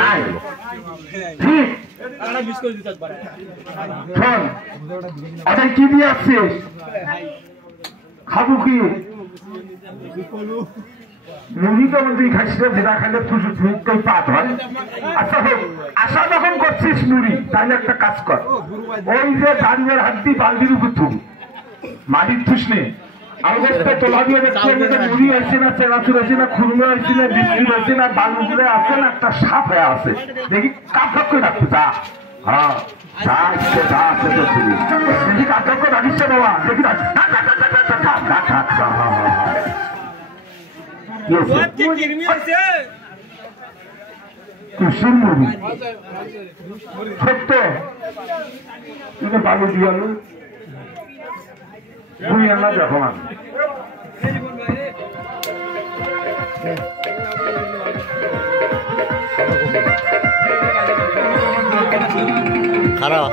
নাই ঠিক শোন আচ্ছা কি দিয়ে আসছিস খাবো কি মুড়ি তো তুই খাইছিস যেটা খাইলে তুই পাত হয় আচ্ছা হোক আশা যখন করছিস মুড়ি তাহলে একটা কাজ কর ওই যে দাঁড়িয়ে হাত দিয়ে বালতির উপর থুব মাটির থুস নে আলগোস্তে তোলা দিয়ে দেখছি মুড়ি আসছে না চেনাচুর আছে না খুরমে আসছে না বিস্কুট আছে না বালুগুলো আছে না একটা সাপ হয়ে আছে দেখি কাপ করে রাখতে যা হ্যাঁ যা আসছে যা আসছে তো তুমি দেখি কাপ করে রাখিস বাবা দেখি কুসুম মুড়ি সত্য কিন্তু বালু দিয়ে আলু দুই আনা দেখো আমি খারাপ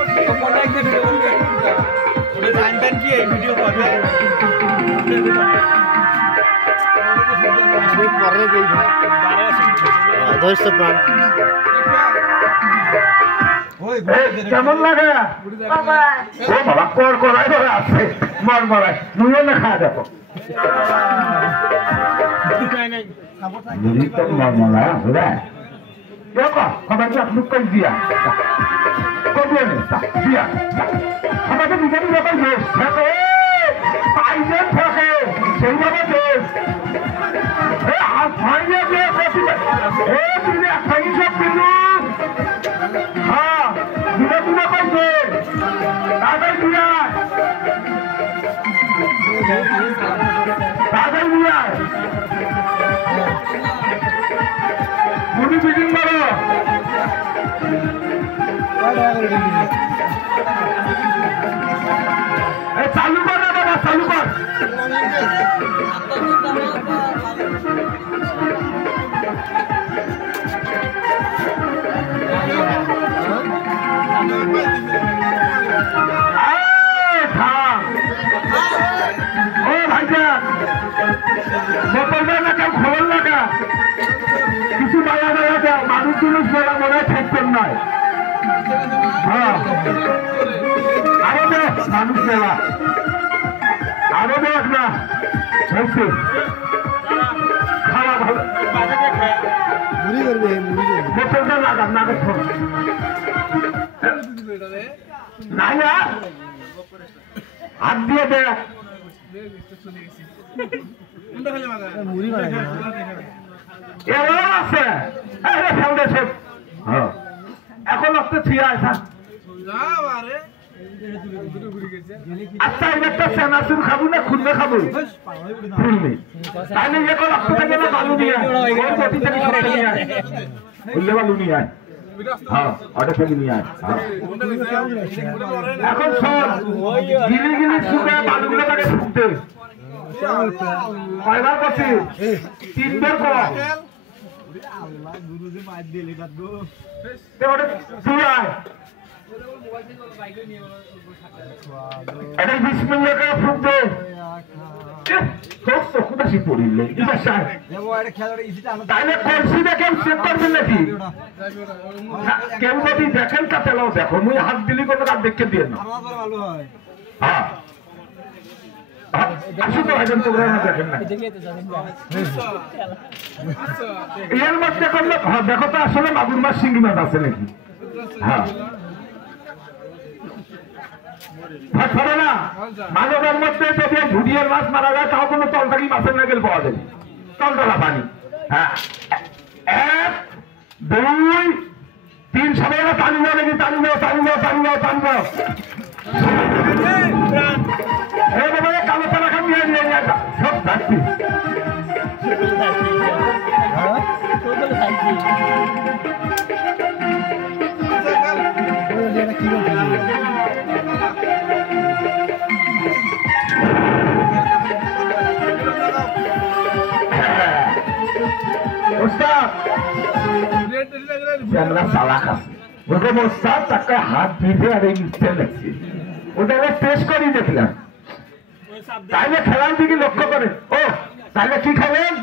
কেমন লাগে ও বাবা কর করাই ধরে আছে মর মরাই নুয়ে না খাওয়া দেখো মর মরাই আছে রে দেখো আমাকে আপনি কই দিয়া কবে দিয়া আমাকে বিজানি ব্যাপার দেশ থাকে পাইজেন থাকে সেইভাবে দেশ হ্যাঁ দুটো দুটো করছে তাদের দিয়া তাদের দিয়া মুড়ি বিডিং করো চালু কর না বাবা চালু কর কিছু বায়া বায়া মানুষ জিনিস বলা মনে হয় থাকতেন নয় হ্যাঁ আরো দেখ মানুষ মেলা আরো দেখ না হয়েছে খাওয়া ভালো বোতলটা লাগান না দেখো না হাত দিয়ে দেখ আছে এখন লাগতে থিয়া আচ্ছা একটা সেনাসুর খাবো না খুলবে খাবো খুলবে তাহলে এখন লাগতে থাকে না বালু নিয়ে খুললে বালু নিয়ে আয় হ্যাঁ অর্ডার থেকে নিয়ে আয় এখন সব গিলি গিলি শুনে বালুগুলো তাকে ঢুকতে কয়বার করছি তিনবার কর এটা বিসমিল্লাহ করে ফুক দে তাহলে করছি দেখেন চেক করবেন নাকি কেউ যদি দেখেন তা তেলাও দেখো মুই হাত দিলি কোনো রাত দেখতে দিয়ে না হ্যাঁ আসুন তো ভাইজান তোমরা দেখেন না এর মধ্যে করলে দেখো তো আসলে মাগুর মাছ শিঙ্গি মাছ আছে নাকি হ্যাঁ ধরে না মানবের মধ্যে যদি ভুড়িয়ার মাছ মারা যায় তাও কোনো তলটাকি মাছের নাগেল পাওয়া যাবে তলতলা পানি হ্যাঁ 1 2 3 সবাই টানি যাও নাকি টানি যাও টানি যাও টানি যাও টানি যাও কালো তারা খান নিয়ে নিয়ে সব থাকছি হাত দিতে আর এই মিথ্যে লাগছে ওটা টেস্ট করি দেখলাম তাইলে খেলার দিকে লক্ষ্য করে ও তাহলে কি খাবেন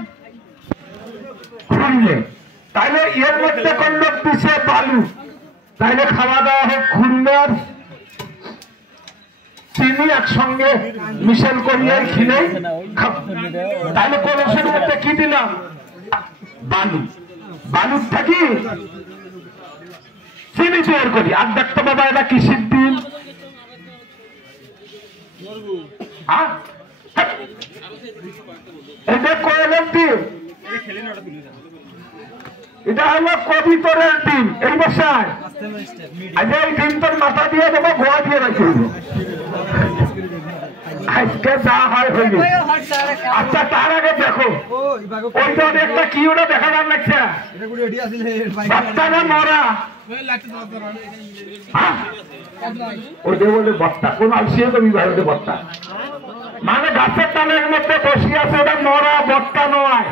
খুললে তাহলে এর মধ্যে করলো পিছে বালু, তাহলে খাওয়া দাওয়া হোক খুলনার চিনি একসঙ্গে মিশেল করিয়ে খিলে তাহলে কলসের মধ্যে কি দিলাম বালু, বালুর থাকি চিনি তৈরি করি। আর দেখতো বাবা এটা কিসির দিন, এটা কোয়েলের দিন, এটা হলো কবিতরের দিন। এই বসায় আজ এই দিন তোর মাথা দিয়ে দেবো, গোয়া দিয়ে রাখি আজকে যা হয় হইবে। আচ্ছা তার আগে দেখো ওইটা একটা কি ওটা দেখা যার লাগছে বাচ্চা না মরা, ওইটা বলে বত্তা, কোন আলসিয়ে কবি ভারতে বত্তা মানে গাছের টানের মধ্যে বসি আছে, ওটা মরা বত্তা নয়।